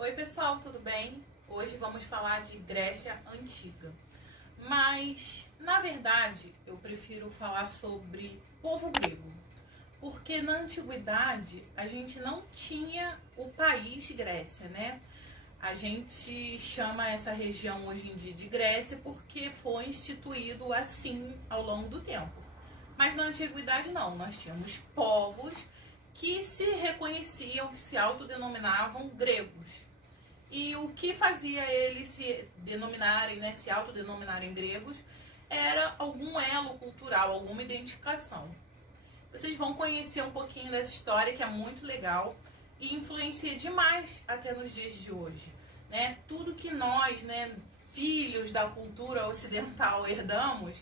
Oi pessoal, tudo bem? Hoje vamos falar de Grécia Antiga. Mas, na verdade, eu prefiro falar sobre povo grego. Porque na antiguidade a gente não tinha o país Grécia, né? A gente chama essa região hoje em dia de Grécia porque foi instituído assim ao longo do tempo. Mas na antiguidade não, nós tínhamos povos que se reconheciam, que se autodenominavam gregos. E o que fazia eles se denominarem, né, se autodenominarem gregos, era algum elo cultural, alguma identificação. Vocês vão conhecer um pouquinho dessa história, que é muito legal e influencia demais até nos dias de hoje, né? Tudo que nós, né, filhos da cultura ocidental, herdamos,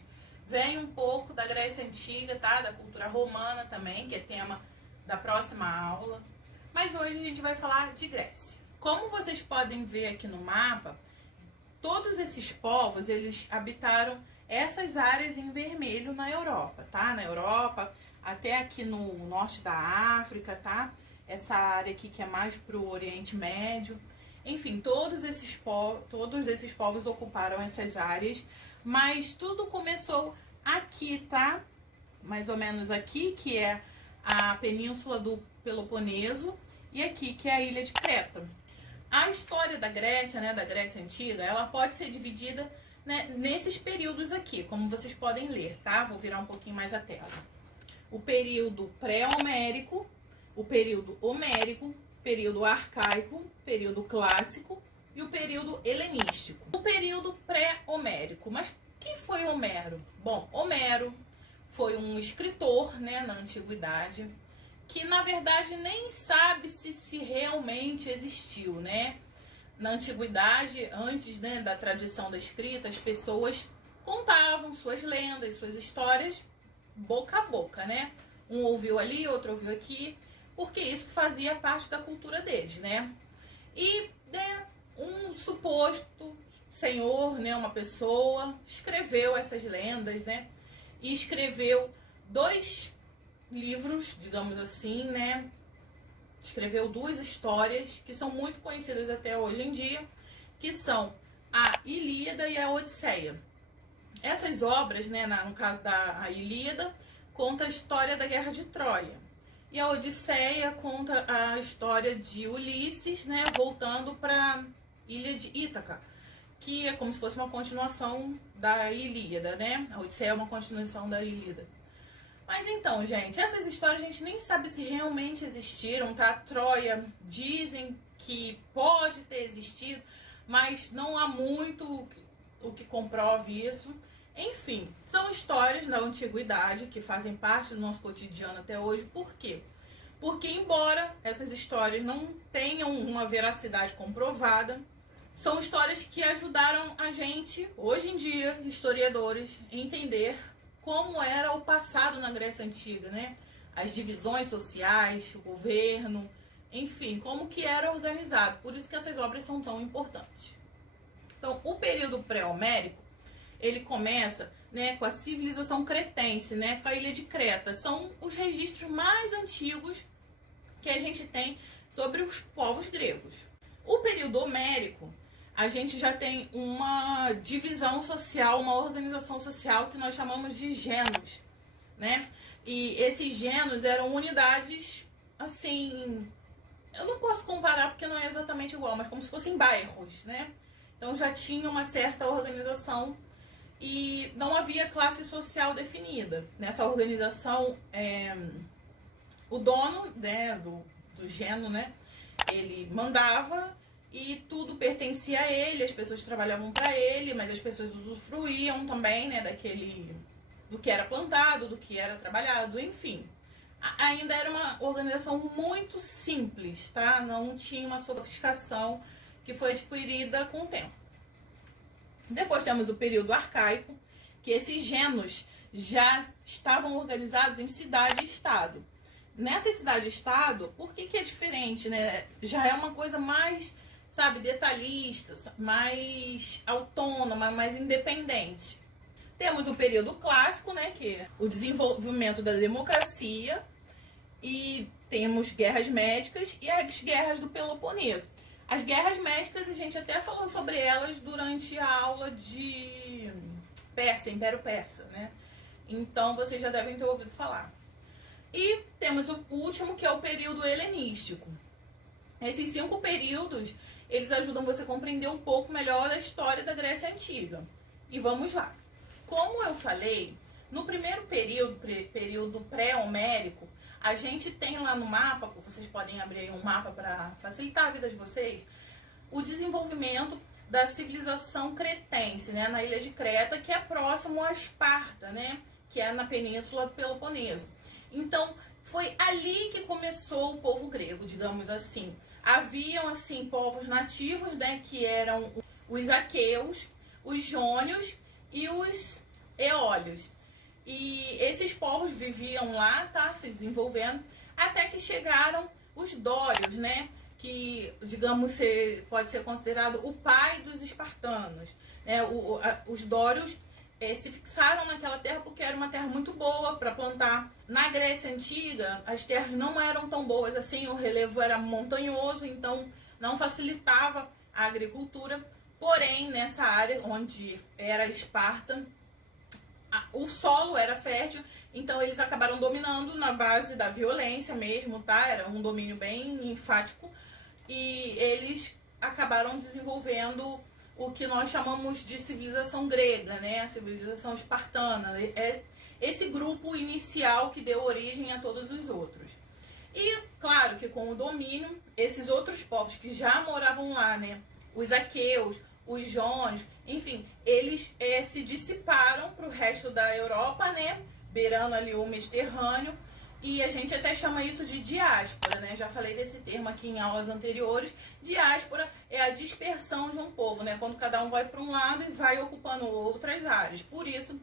vem um pouco da Grécia Antiga, tá? Da cultura romana também, que é tema da próxima aula. Mas hoje a gente vai falar de Grécia. Como vocês podem ver aqui no mapa, todos esses povos, eles habitaram essas áreas em vermelho na Europa, tá? Na Europa, até aqui no norte da África, tá? Essa área aqui que é mais pro Oriente Médio. Enfim, todos esses povos ocuparam essas áreas, mas tudo começou aqui, tá? Mais ou menos aqui, que é a península do Peloponeso, e aqui, que é a ilha de Creta. A história da Grécia, né, da Grécia Antiga, ela pode ser dividida, né, nesses períodos aqui, como vocês podem ler, tá? Vou virar um pouquinho mais a tela. O período pré-homérico, o período homérico, período arcaico, período clássico e o período helenístico. O período pré-homérico. Mas quem foi Homero? Bom, Homero foi um escritor, né, na antiguidade, que na verdade nem sabe se realmente existiu, né? Na antiguidade, antes, né, da tradição da escrita, as pessoas contavam suas lendas, suas histórias boca a boca, né? Um ouviu ali, outro ouviu aqui, porque isso fazia parte da cultura deles, né? E, né, um suposto senhor, né, uma pessoa, escreveu essas lendas, né? E escreveu 2 livros, digamos assim, né? Escreveu 2 histórias que são muito conhecidas até hoje em dia, que são a Ilíada e a Odisseia. Essas obras, né, no caso da Ilíada, conta a história da Guerra de Troia. E a Odisseia conta a história de Ulisses, né, voltando para a ilha de Ítaca, que é como se fosse uma continuação da Ilíada, né? A Odisseia é uma continuação da Ilíada. Mas então, gente, essas histórias a gente nem sabe se realmente existiram, tá? Troia dizem que pode ter existido, mas não há muito o que comprove isso. Enfim, são histórias da antiguidade que fazem parte do nosso cotidiano até hoje. Por quê? Porque embora essas histórias não tenham uma veracidade comprovada, são histórias que ajudaram a gente, hoje em dia, historiadores, a entender como era o passado na Grécia Antiga, né? As divisões sociais, o governo, enfim, como que era organizado. Por isso que essas obras são tão importantes. Então, o período pré-homérico, ele começa, né, com a civilização cretense, né, com a ilha de Creta. São os registros mais antigos que a gente tem sobre os povos gregos. O período homérico, a gente já tem uma divisão social, uma organização social que nós chamamos de gênos, né? E esses gênos eram unidades, assim, eu não posso comparar porque não é exatamente igual, mas como se fossem bairros, né? Então já tinha uma certa organização e não havia classe social definida. Nessa organização, o dono, né, do gêno, né, ele mandava e tudo pertencia a ele, as pessoas trabalhavam para ele, mas as pessoas usufruíam também, né, do que era plantado, do que era trabalhado, enfim. Ainda era uma organização muito simples, tá? Não tinha uma sofisticação que foi adquirida com o tempo. Depois temos o período arcaico, que esses gênos já estavam organizados em cidade e estado. Nessa cidade-estado, por que é diferente, né? Já é uma coisa mais, sabe, detalhista, mais autônoma, mais independente. Temos o período clássico, né, que é o desenvolvimento da democracia, e temos guerras médicas e as guerras do Peloponeso. As guerras médicas, a gente até falou sobre elas durante a aula de Pérsia, Império Persa, né? Então, vocês já devem ter ouvido falar. E temos o último, que é o período helenístico. Esses 5 períodos, eles ajudam você a compreender um pouco melhor a história da Grécia Antiga. E vamos lá. Como eu falei, no primeiro período pré-homérico, a gente tem lá no mapa, vocês podem abrir aí um mapa para facilitar a vida de vocês, o desenvolvimento da civilização cretense, né, na ilha de Creta, que é próximo a Esparta, né, que é na península do Peloponeso. Então, foi ali que começou o povo grego, digamos assim. Haviam, assim, povos nativos, né, que eram os aqueus, os jônios e os eólios. E esses povos viviam lá, tá, se desenvolvendo, até que chegaram os dórios, né, que, digamos, pode ser considerado o pai dos espartanos, né? Os dórios se fixaram naquela terra porque era uma terra muito boa para plantar. Na Grécia Antiga, as terras não eram tão boas assim, o relevo era montanhoso, então não facilitava a agricultura. Porém, nessa área onde era Esparta, o solo era fértil, então eles acabaram dominando na base da violência mesmo, tá? Era um domínio bem enfático e eles acabaram desenvolvendo o que nós chamamos de civilização grega, né? A civilização espartana. É esse grupo inicial que deu origem a todos os outros. E, claro, que com o domínio, esses outros povos que já moravam lá, né? Os aqueus, os jônios, enfim, eles se dissiparam para o resto da Europa, né? Beirando ali o Mediterrâneo. E a gente até chama isso de diáspora, né? Já falei desse termo aqui em aulas anteriores. Diáspora é a dispersão de um povo, né? Quando cada um vai para um lado e vai ocupando outras áreas. Por isso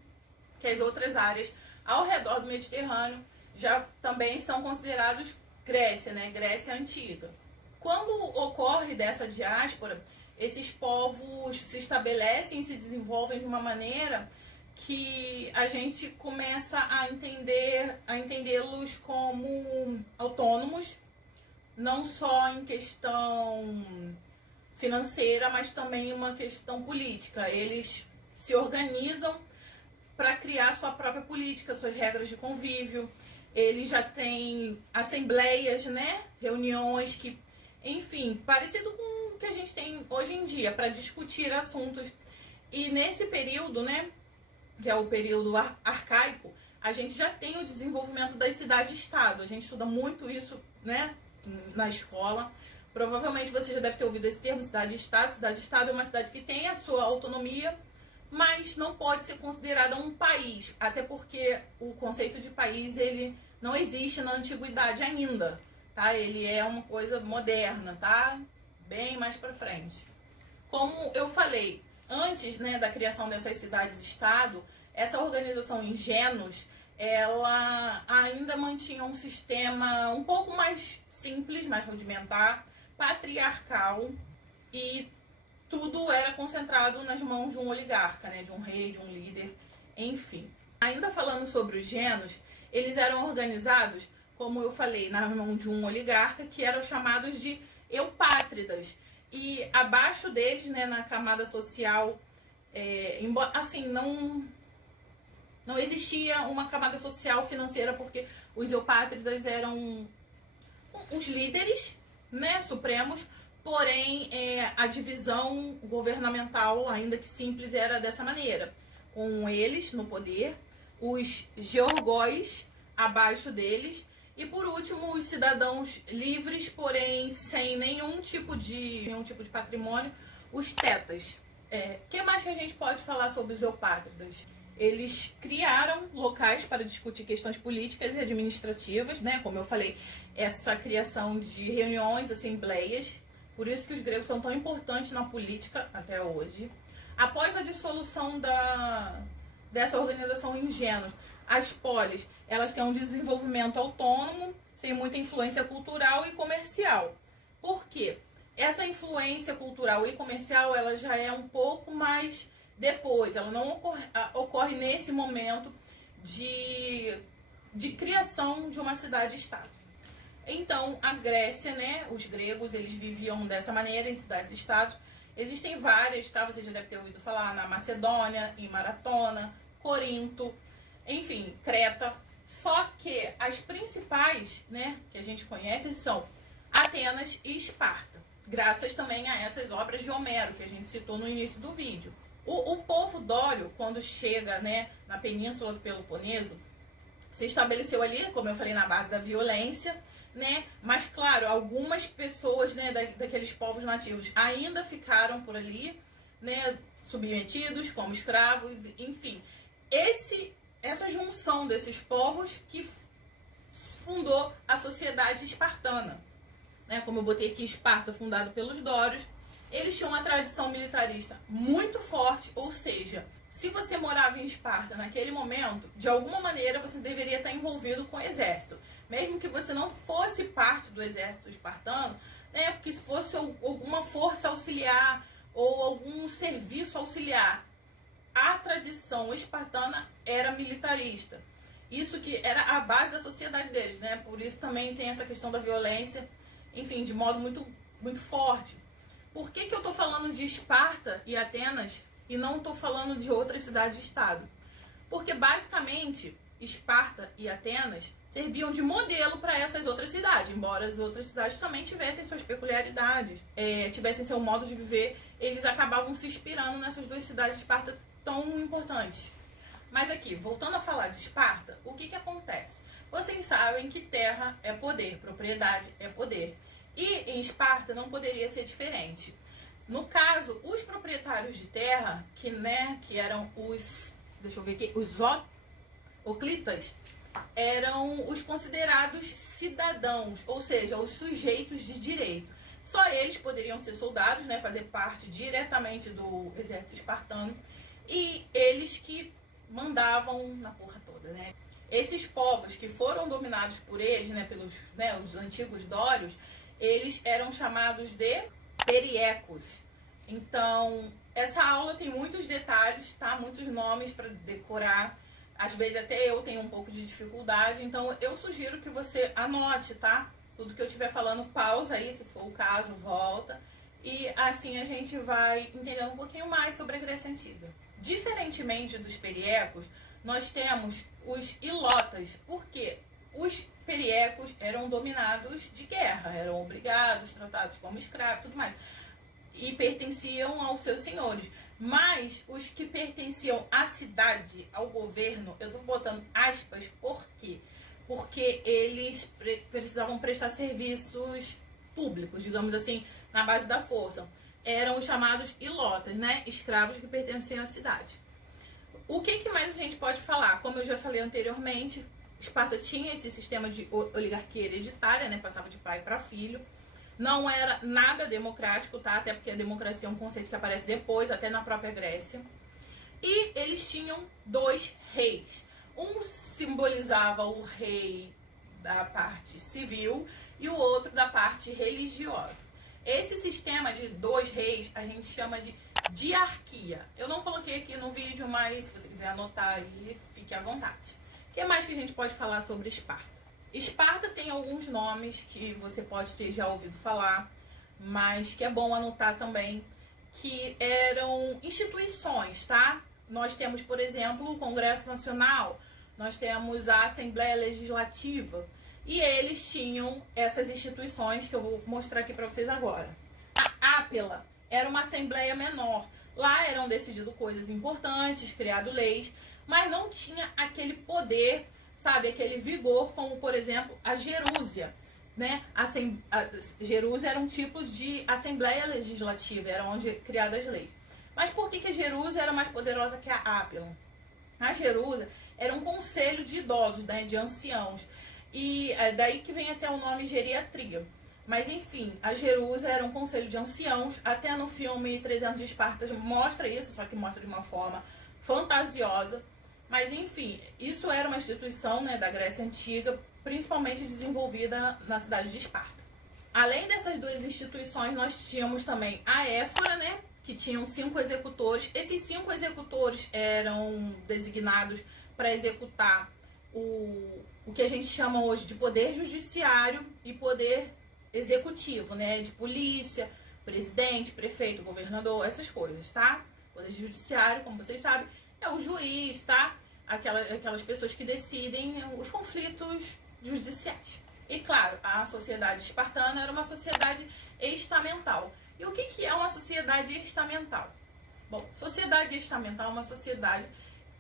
que as outras áreas ao redor do Mediterrâneo já também são considerados Grécia, né? Grécia Antiga. Quando ocorre dessa diáspora, esses povos se estabelecem e se desenvolvem de uma maneira que a gente começa a entendê-los como autônomos, não só em questão financeira, mas também uma questão política. Eles se organizam para criar sua própria política, suas regras de convívio. Eles já têm assembleias, né? Reuniões que, enfim, parecido com o que a gente tem hoje em dia para discutir assuntos. E nesse período, né, que é o período arcaico, a gente já tem o desenvolvimento das cidades-estado. A gente estuda muito isso, né, na escola. Provavelmente você já deve ter ouvido esse termo, cidade-estado. Cidade-estado é uma cidade que tem a sua autonomia, mas não pode ser considerada um país, até porque o conceito de país, ele não existe na antiguidade ainda, tá? Ele é uma coisa moderna, tá? Bem mais pra frente. Como eu falei, antes, né, da criação dessas cidades-estado, essa organização em genos, ela ainda mantinha um sistema um pouco mais simples, mais rudimentar, patriarcal, e tudo era concentrado nas mãos de um oligarca, né, de um rei, de um líder, enfim. Ainda falando sobre os genos, eles eram organizados, como eu falei, na mão de um oligarca, que eram chamados de eupátridas. E abaixo deles, né, na camada social, assim, não existia uma camada social financeira, porque os eupátridas eram os líderes, né, supremos, porém a divisão governamental, ainda que simples, era dessa maneira. Com eles no poder, os georgóis abaixo deles, e por último, os cidadãos livres, porém sem nenhum tipo de patrimônio, os tetas. O que mais que a gente pode falar sobre os eupátridas? Eles criaram locais para discutir questões políticas e administrativas, né? Como eu falei, essa criação de reuniões, assembleias. Por isso que os gregos são tão importantes na política até hoje. Após a dissolução dessa organização em genos, as polis, elas têm um desenvolvimento autônomo, sem muita influência cultural e comercial. Por quê? Essa influência cultural e comercial, ela já é um pouco mais depois, ela não ocorre nesse momento de criação de uma cidade-estado. Então, a Grécia, né, os gregos, eles viviam dessa maneira em cidades-estados. Existem várias, tá? Você já deve ter ouvido falar na Macedônia, em Maratona, Corinto, enfim, Creta. Só que as principais, né, que a gente conhece são Atenas e Esparta. Graças também a essas obras de Homero, que a gente citou no início do vídeo. O povo dório, quando chega, né, na península do Peloponeso, se estabeleceu ali, como eu falei, na base da violência, né? Mas, claro, algumas pessoas, né, daqueles povos nativos ainda ficaram por ali, né, submetidos como escravos, enfim. Essa junção desses povos que fundou a sociedade espartana, né? Como eu botei aqui, Esparta, fundado pelos dórios. Eles tinham uma tradição militarista muito forte, ou seja, se você morava em Esparta naquele momento, de alguma maneira você deveria estar envolvido com o exército. Mesmo que você não fosse parte do exército espartano, né, porque se fosse alguma força auxiliar ou algum serviço auxiliar, a tradição espartana era militarista. Isso que era a base da sociedade deles, né? Por isso também tem essa questão da violência, enfim, de modo muito, muito forte. Por que eu estou falando de Esparta e Atenas e não estou falando de outras cidades-estado? Porque, basicamente, Esparta e Atenas serviam de modelo para essas outras cidades, embora as outras cidades também tivessem suas peculiaridades, tivessem seu modo de viver, eles acabavam se inspirando nessas duas cidades de Esparta tão importantes. Mas aqui, voltando a falar de Esparta, o que acontece? Vocês sabem que terra é poder, propriedade é poder. E em Esparta não poderia ser diferente. No caso, os proprietários de terra, que eram os, deixa eu ver aqui, os oclitas, eram os considerados cidadãos, ou seja, os sujeitos de direito. Só eles poderiam ser soldados, né, fazer parte diretamente do exército espartano, e eles que mandavam na porra toda, né? Esses povos que foram dominados por eles, né, pelos, né, os antigos dórios, eles eram chamados de periecos. Então, essa aula tem muitos detalhes, tá? Muitos nomes para decorar. Às vezes até eu tenho um pouco de dificuldade, então eu sugiro que você anote, tá? Tudo que eu estiver falando, pausa aí, se for o caso, volta. E assim a gente vai entendendo um pouquinho mais sobre a Grécia Antiga. Diferentemente dos periecos, nós temos os ilotas, porque os periecos eram dominados de guerra, eram obrigados, tratados como escravos, tudo mais, e pertenciam aos seus senhores. Mas os que pertenciam à cidade, ao governo, eu tô botando aspas, por quê? Porque eles precisavam prestar serviços públicos, digamos assim, na base da força. Eram os chamados ilotas, né? Escravos que pertenciam à cidade. O que mais a gente pode falar? Como eu já falei anteriormente, Esparta tinha esse sistema de oligarquia hereditária, né? Passava de pai para filho. Não era nada democrático, tá? Até porque a democracia é um conceito que aparece depois, até na própria Grécia. E eles tinham dois reis. Um simbolizava o rei da parte civil e o outro da parte religiosa. Esse sistema de dois reis a gente chama de diarquia. Eu não coloquei aqui no vídeo, mas se você quiser anotar aí, fique à vontade. O que mais que a gente pode falar sobre Esparta? Esparta tem alguns nomes que você pode ter já ouvido falar, mas que é bom anotar também, que eram instituições, tá? Nós temos, por exemplo, o Congresso Nacional, nós temos a Assembleia Legislativa, e eles tinham essas instituições que eu vou mostrar aqui para vocês agora. A Ápila era uma assembleia menor. Lá eram decididas coisas importantes, criado leis, mas não tinha aquele poder, sabe, aquele vigor como, por exemplo, a Jerúsia, né? A Jerúsia era um tipo de assembleia legislativa, era onde criadas as leis. Mas por que a Jerúsia era mais poderosa que a Ápila? A Jerúsia era um conselho de idosos, né, de anciãos, e é daí que vem até o nome geriatria. Mas enfim, a Jerusa era um conselho de anciãos, até no filme 300 de Esparta mostra isso, só que mostra de uma forma fantasiosa. Mas enfim, isso era uma instituição, né, da Grécia Antiga, principalmente desenvolvida na cidade de Esparta. Além dessas duas instituições, nós tínhamos também a Éfora, né, que tinham 5 executores. Esses 5 executores eram designados para executar o que a gente chama hoje de poder judiciário e poder executivo, né? De polícia, presidente, prefeito, governador, essas coisas, tá? Poder judiciário, como vocês sabem, é o juiz, tá? Aquelas pessoas que decidem os conflitos judiciais. E claro, a sociedade espartana era uma sociedade estamental. E o que é uma sociedade estamental? Bom, sociedade estamental é uma sociedade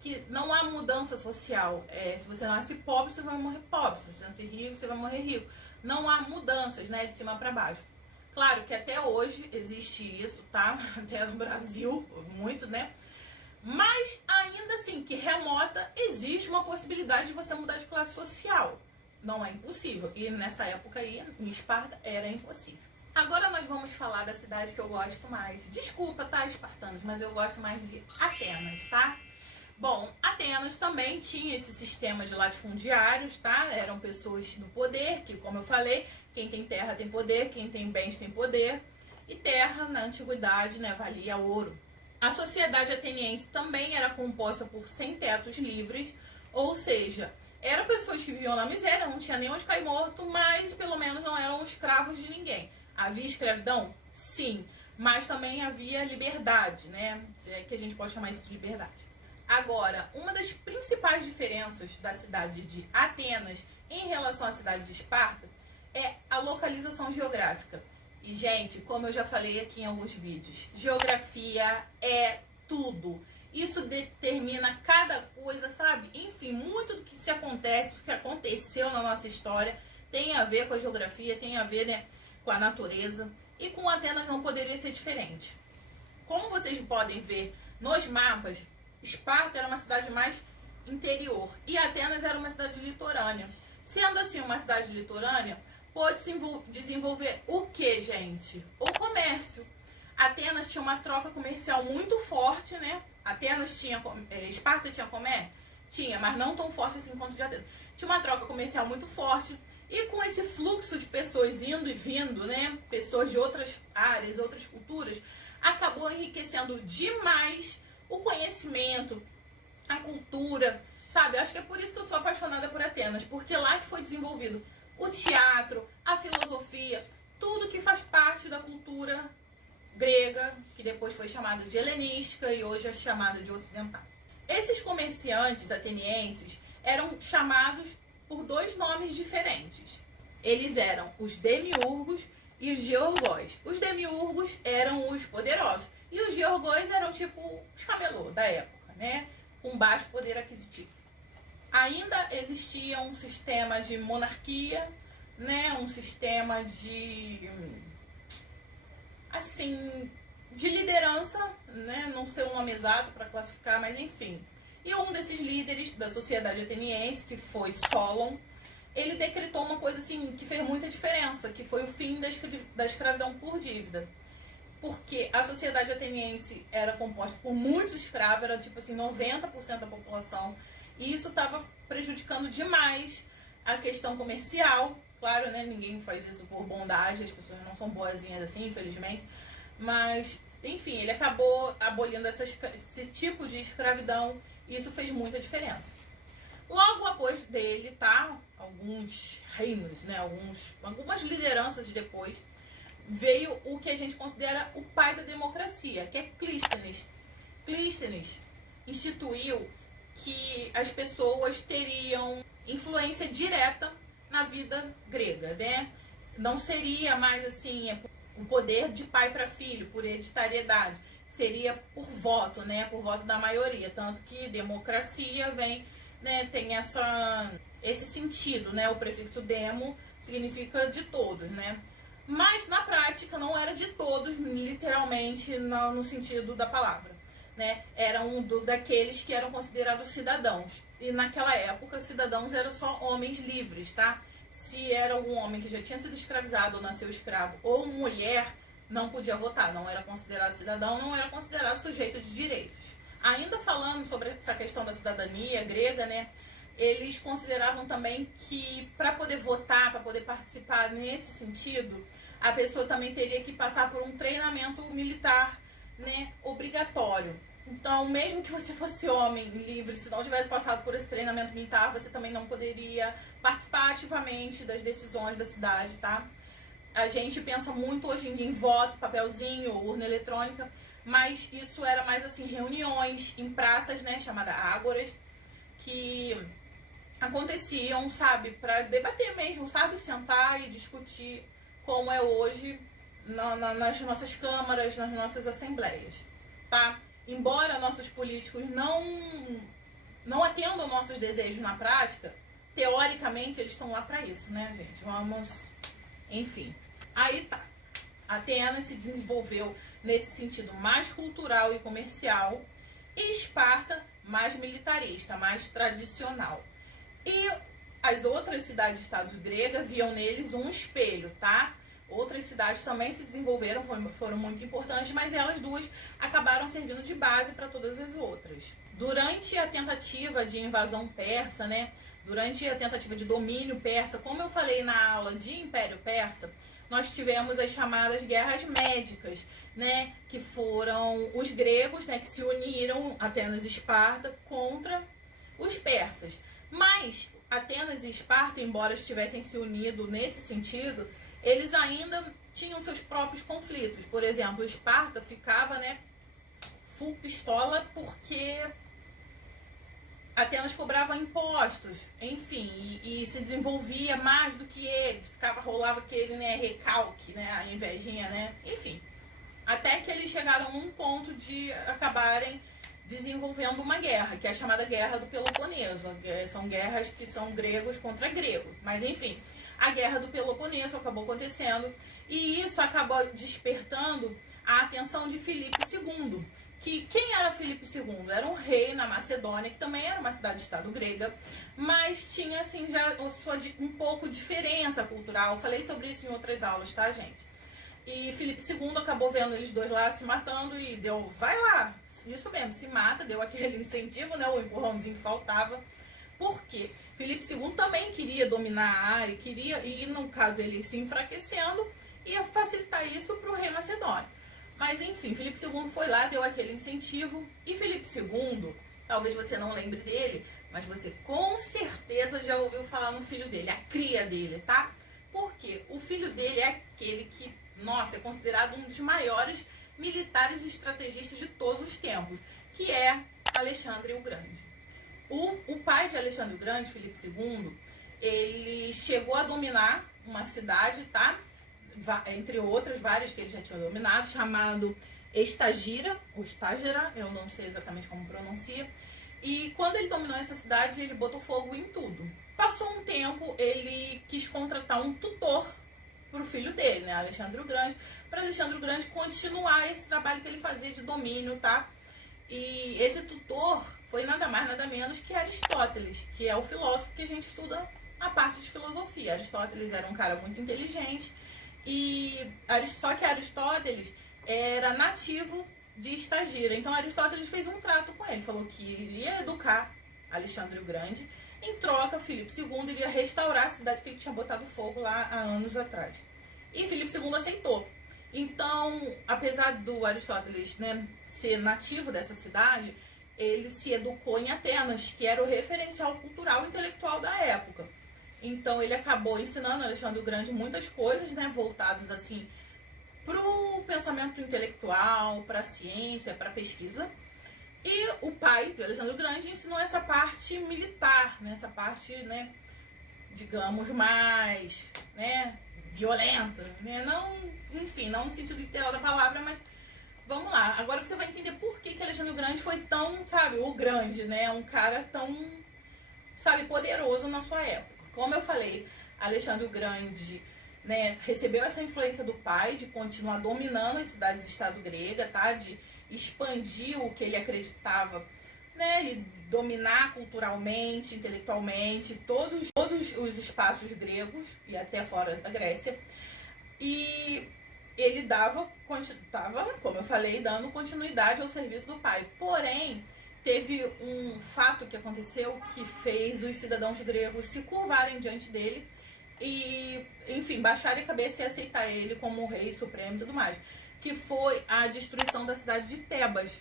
que não há mudança social. Se você nasce pobre, você vai morrer pobre. Se você nasce rico, você vai morrer rico. Não há mudanças, né, de cima para baixo. Claro que até hoje existe isso, tá? Até no Brasil, muito, né? Mas ainda assim, que remota, existe uma possibilidade de você mudar de classe social. Não é impossível. E nessa época aí, em Esparta, era impossível. Agora nós vamos falar da cidade que eu gosto mais. Desculpa, tá, espartanos, mas eu gosto mais de Atenas, tá? Bom, Atenas também tinha esse sistema de latifundiários, tá? Eram pessoas no poder, que como eu falei, quem tem terra tem poder, quem tem bens tem poder. E terra, na antiguidade, né, valia ouro. A sociedade ateniense também era composta por sem-tetos livres, ou seja, eram pessoas que viviam na miséria, não tinha nem onde cair morto, mas pelo menos não eram escravos de ninguém. Havia escravidão? Sim, mas também havia liberdade, né? Que a gente pode chamar isso de liberdade. Agora, uma das principais diferenças da cidade de Atenas em relação à cidade de Esparta é a localização geográfica. E, gente, como eu já falei aqui em alguns vídeos, geografia é tudo. Isso determina cada coisa, sabe? Enfim, muito do que se acontece, o que aconteceu na nossa história, tem a ver com a geografia, tem a ver, né, com a natureza. E com Atenas não poderia ser diferente. Como vocês podem ver nos mapas, Esparta era uma cidade mais interior e Atenas era uma cidade litorânea. Sendo assim uma cidade litorânea, pôde se desenvolver o que, gente? O comércio. Atenas tinha uma troca comercial muito forte, né? Esparta tinha comércio? Tinha, mas não tão forte assim quanto de Atenas. Tinha uma troca comercial muito forte. E com esse fluxo de pessoas indo e vindo, né? Pessoas de outras áreas, outras culturas, acabou enriquecendo demais o conhecimento, a cultura, sabe? Acho que é por isso que eu sou apaixonada por Atenas, porque lá que foi desenvolvido o teatro, a filosofia, tudo que faz parte da cultura grega, que depois foi chamada de helenística e hoje é chamada de ocidental. Esses comerciantes atenienses eram chamados por dois nomes diferentes. Eles eram os demiurgos e os georgóis. Os demiurgos eram os poderosos e os georgóis eram tipo os camelô da época, né? Com baixo poder aquisitivo. Ainda existia um sistema de monarquia, né? Um sistema de de liderança, né? Não sei o nome exato para classificar, mas enfim. E um desses líderes da sociedade ateniense, que foi Solon, ele decretou uma coisa assim que fez muita diferença, que foi o fim da escravidão por dívida. Porque a sociedade ateniense era composta por muitos escravos, era tipo assim 90% da população, e isso estava prejudicando demais a questão comercial. Claro, né, ninguém faz isso por bondade, as pessoas não são boazinhas assim, infelizmente, mas enfim, ele acabou abolindo esse tipo de escravidão e isso fez muita diferença. Logo após dele, tá, alguns reinos, né, algumas lideranças depois, veio o que a gente considera o pai da democracia, que é Clístenes. Clístenes instituiu que as pessoas teriam influência direta na vida grega, né? Não seria mais assim o poder de pai para filho, por hereditariedade, seria por voto, né? Por voto da maioria, tanto que democracia vem, né? Tem esse sentido, né? O prefixo demo significa de todos, né? Mas na prática não era de todos, literalmente no sentido da palavra, né? Era daqueles que eram considerados cidadãos. E naquela época, cidadãos eram só homens livres, tá? Se era algum homem que já tinha sido escravizado ou nasceu escravo, ou mulher, não podia votar, não era considerado cidadão, não era considerado sujeito de direitos. Ainda falando sobre essa questão da cidadania grega, né? Eles consideravam também que para poder votar, para poder participar nesse sentido, a pessoa também teria que passar por um treinamento militar, né, obrigatório. Então, mesmo que você fosse homem livre, se não tivesse passado por esse treinamento militar, você também não poderia participar ativamente das decisões da cidade, tá? A gente pensa muito hoje em dia em voto, papelzinho, urna eletrônica, mas isso era mais assim, reuniões em praças, né, chamadas ágoras, que aconteciam, sabe, para debater mesmo, sabe, sentar e discutir como é hoje nas nossas câmaras, nas nossas assembleias, tá? Embora nossos políticos não atendam nossos desejos na prática, teoricamente eles estão lá para isso, né, gente? Vamos, enfim. Aí tá. Atenas se desenvolveu nesse sentido mais cultural e comercial, e Esparta mais militarista, mais tradicional. E as outras cidades-estado gregas viam neles um espelho, tá? Outras cidades também se desenvolveram, foram muito importantes, mas elas duas acabaram servindo de base para todas as outras. Durante a tentativa de invasão persa, né? Durante a tentativa de domínio persa, como eu falei na aula de Império Persa, nós tivemos as chamadas guerras médicas, né? Que foram os gregos, né? Que se uniram, Atenas e Esparta, contra os persas. Mas Atenas e Esparta, embora estivessem se unido nesse sentido, eles ainda tinham seus próprios conflitos. Por exemplo, Esparta ficava, né, full pistola porque Atenas cobrava impostos, enfim, e se desenvolvia mais do que eles. Rolava aquele, né, recalque, né, a invejinha, né, enfim. Até que eles chegaram num ponto de acabarem desenvolvendo uma guerra, que é a chamada Guerra do Peloponeso. São guerras que são gregos contra gregos. Mas, enfim, a Guerra do Peloponeso acabou acontecendo e isso acabou despertando a atenção de Filipe II. Quem era Filipe II? Era um rei na Macedônia, que também era uma cidade-estado grega, mas tinha, assim, já um pouco diferença cultural. Falei sobre isso em outras aulas, tá, gente? E Filipe II acabou vendo eles dois lá se matando e deu, vai lá, isso mesmo, se mata, deu aquele incentivo, né, o empurrãozinho que faltava. Por quê? Filipe II também queria dominar a área, e no caso ele se enfraquecendo, ia facilitar isso para o rei macedônio. Mas enfim, Filipe II foi lá, deu aquele incentivo, e Filipe II, talvez você não lembre dele, mas você com certeza já ouviu falar no filho dele, a cria dele, tá? Porque o filho dele é aquele que, nossa, é considerado um dos maiores militares e estrategistas de todos os tempos, que é Alexandre o Grande. O pai de Alexandre o Grande, Filipe II, ele chegou a dominar uma cidade, tá? Entre outras, várias que ele já tinha dominado, chamado Estagira, ou Estágera, eu não sei exatamente como pronuncia. E quando ele dominou essa cidade, ele botou fogo em tudo. Passou um tempo, ele quis contratar um tutor para o filho dele, né, Alexandre o Grande, para Alexandre o Grande continuar esse trabalho que ele fazia de domínio, tá? E esse tutor foi nada mais, nada menos que Aristóteles, que é o filósofo que a gente estuda a parte de filosofia. Aristóteles era um cara muito inteligente, só que Aristóteles era nativo de Estagira. Então Aristóteles fez um trato com ele, falou que iria educar Alexandre o Grande, em troca Filipe II iria restaurar a cidade que ele tinha botado fogo lá há anos atrás. E Filipe II aceitou. Então, apesar do Aristóteles, né, ser nativo dessa cidade, ele se educou em Atenas, que era o referencial cultural e intelectual da época. Então ele acabou ensinando Alexandre o Grande muitas coisas, né, voltadas assim para o pensamento intelectual, para a ciência, para a pesquisa. E o pai de Alexandre o Grande ensinou essa parte militar, né, essa parte, né, digamos, mais, né, violenta, né, não, enfim, não no sentido literal da palavra, mas vamos lá. Agora você vai entender por que Alexandre o Grande foi tão, sabe, o grande, né, um cara tão, sabe, poderoso na sua época. Como eu falei, Alexandre o Grande, né, recebeu essa influência do pai de continuar dominando as cidades-estado grega, tá? De expandir o que ele acreditava, né? E dominar culturalmente, intelectualmente, todos os espaços gregos e até fora da Grécia. E ele estava, como eu falei, dando continuidade ao serviço do pai. Porém, teve um fato que aconteceu que fez os cidadãos gregos se curvarem diante dele e, enfim, baixarem a cabeça e aceitar ele como rei supremo e tudo mais, que foi a destruição da cidade de Tebas.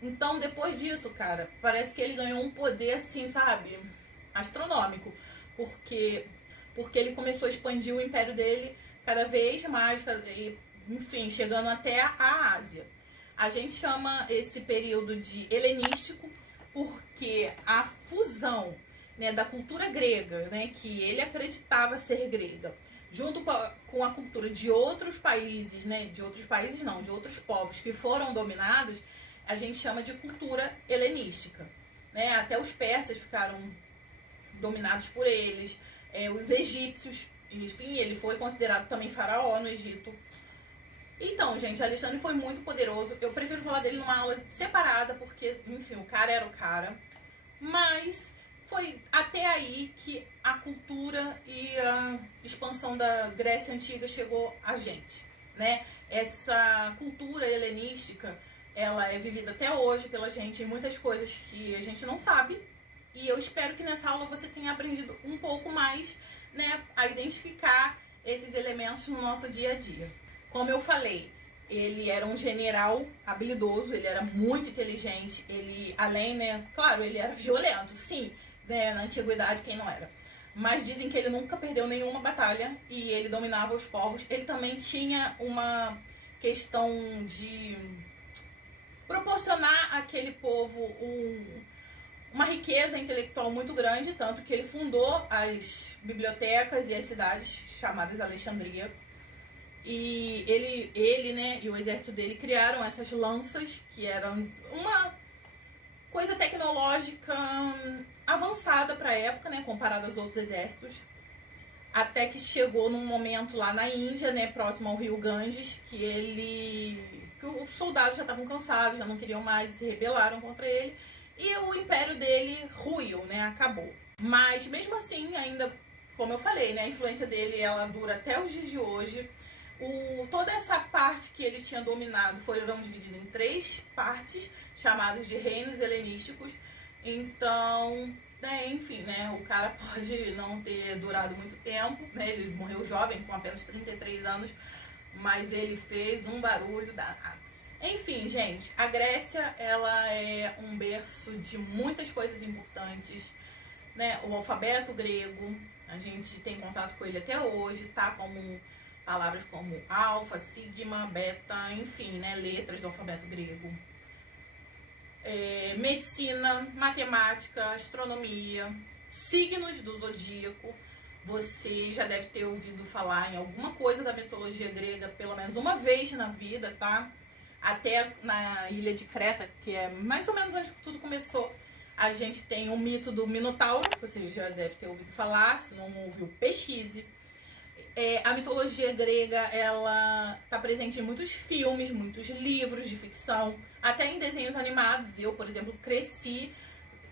Então, depois disso, cara, parece que ele ganhou um poder, assim, sabe, astronômico. Porque, porque ele começou a expandir o império dele cada vez mais, enfim, chegando até a Ásia. A gente chama esse período de helenístico porque a fusão, né, da cultura grega, né, que ele acreditava ser grega, junto com a cultura de outros países, né, de outros países não, de outros povos que foram dominados, a gente chama de cultura helenística. Né? Até os persas ficaram dominados por eles, os egípcios, enfim, ele foi considerado também faraó no Egito. Então, gente, Alexandre foi muito poderoso. Eu prefiro falar dele numa aula separada, porque, enfim, o cara era o cara. Mas foi até aí que a cultura e a expansão da Grécia Antiga chegou a gente, né? Essa cultura helenística, ela é vivida até hoje pela gente em muitas coisas que a gente não sabe. E eu espero que nessa aula você tenha aprendido um pouco mais, né, a identificar esses elementos no nosso dia a dia. Como eu falei, ele era um general habilidoso, ele era muito inteligente, ele, além, né, claro, ele era violento, sim, né, na antiguidade quem não era. Mas dizem que ele nunca perdeu nenhuma batalha e ele dominava os povos. Ele também tinha uma questão de proporcionar àquele povo uma riqueza intelectual muito grande, tanto que ele fundou as bibliotecas e as cidades chamadas Alexandria. E ele, né, e o exército dele criaram essas lanças, que eram uma coisa tecnológica avançada para a época, né, comparada aos outros exércitos. Até que chegou num momento lá na Índia, né, próximo ao rio Ganges, que os soldados já estavam cansados, já não queriam mais, se rebelaram contra ele. E o império dele ruiu, né, acabou. Mas mesmo assim, ainda, como eu falei, né, a influência dele ela dura até os dias de hoje. Toda essa parte que ele tinha dominado foram divididas em 3 partes, chamadas de reinos helenísticos. Então, né, enfim, né, o cara pode não ter durado muito tempo, né, ele morreu jovem, com apenas 33 anos, mas ele fez um barulho danado. Enfim, gente, a Grécia, ela é um berço de muitas coisas importantes, né, o alfabeto grego, a gente tem contato com ele até hoje, tá, como palavras como alfa, sigma, beta, enfim, né, letras do alfabeto grego. Medicina, matemática, astronomia, signos do zodíaco. Você já deve ter ouvido falar em alguma coisa da mitologia grega pelo menos uma vez na vida, tá? Até na ilha de Creta, que é mais ou menos onde tudo começou, a gente tem o mito do Minotauro, você já deve ter ouvido falar, se não ouviu, pesquise. A mitologia grega, ela está presente em muitos filmes, muitos livros de ficção, até em desenhos animados. Eu, por exemplo, cresci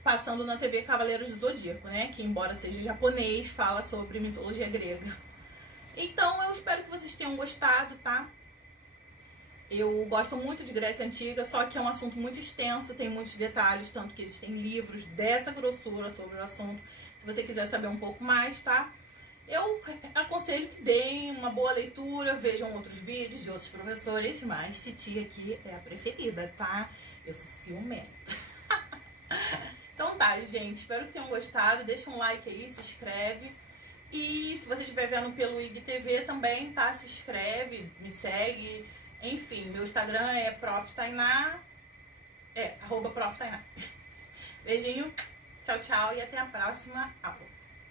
passando na TV Cavaleiros do Zodíaco, né? Que, embora seja japonês, fala sobre mitologia grega. Então, eu espero que vocês tenham gostado, tá? Eu gosto muito de Grécia Antiga, só que é um assunto muito extenso, tem muitos detalhes, tanto que existem livros dessa grossura sobre o assunto. Se você quiser saber um pouco mais, tá? Eu aconselho que deem uma boa leitura, vejam outros vídeos de outros professores, mas Titi aqui é a preferida, tá? Eu sou ciumenta. Então tá, gente, espero que tenham gostado, deixa um like aí, se inscreve. E se você estiver vendo pelo IGTV também, tá? Se inscreve, me segue. Enfim, meu Instagram é Prof. Tainá, @Prof. Tainá. Beijinho, tchau, tchau e até a próxima aula.